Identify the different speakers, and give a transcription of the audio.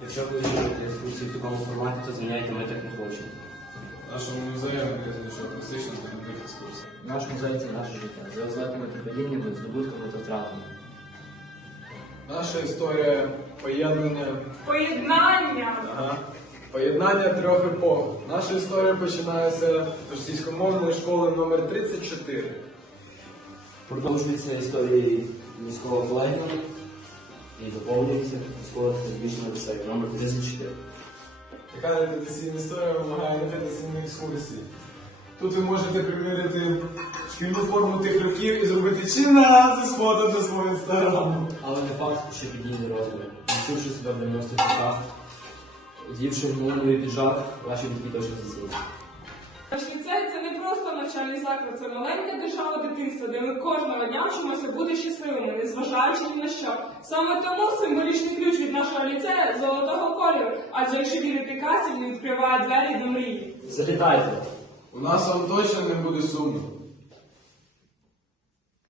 Speaker 1: Якщо ви хочете екскурсії в такому форматі, то звиняйте, ми так не хочемо.
Speaker 2: Нашому музею не що класично для любих екскурсій.
Speaker 3: Наш музей – це наше життя. За озлетами та падіннями, здобутками та втратами.
Speaker 2: Наша історія поєднання.
Speaker 4: Поєднання!
Speaker 2: Ага. Поєднання трьох епох. Наша історія починається з російськомовної школи номер 34.
Speaker 1: Продовжується історії міського колегіуму і доповнюється міського технічного ліцею номер 34.
Speaker 2: Така нетрадиційна історія вимагає нетрадиційної екскурсії. Тут ви можете приміряти шкільну форму тих років і зробити чинази фото до свого інстаграму.
Speaker 1: Але не факт, що підійде розмір. Відчувши себе в 90-х роках, одівши гумовий піджак, ваші батьки точно зацінять.
Speaker 4: Наш ліцей – це не просто навчальний заклад, це маленька держава дитинства, де ми кожного дня вчимося бути щасливими, незважаючи ні на що. Саме тому символічний ключ від нашого ліцею – золотого кольору, адже якщо вірити касі, він відкриває двері до мрії.
Speaker 1: Завітайте!
Speaker 2: У нас вам точно не буде сумно.